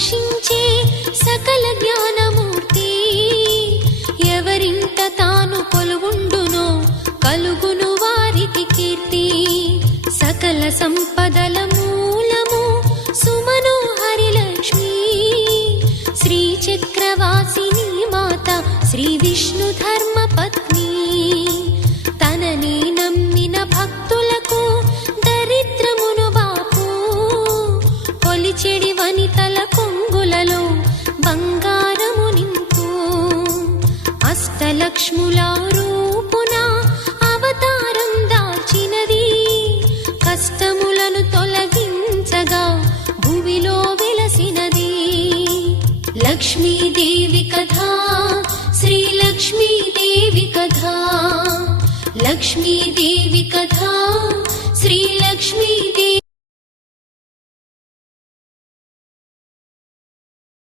రక్షించే సకల జ్ఞానమూర్తి. ఎవరింట తాను కొలువుండునో కలుగును వారికి కీర్తి. సకల సంపదల మూలము సుమనోహరి లక్ష్మి. శ్రీ చక్రవాసిని మాత శ్రీ విష్ణు ధర్మ పత్ని. తనని నమ్మిన భక్తులకు దరిద్రమును బాపు. కొలిచెడి వనితల కొంగులలో బంగారము నింపు. అష్టలక్ష్ముల రూపున అవతారం దాల్చినది. కష్టములను తొలగించగా భూమిలో వెలసినది. లక్ష్మీదేవి కథ శ్రీ లక్ష్మీదేవి కథ. లక్ష్మీదేవి కథ శ్రీ లక్ష్మీ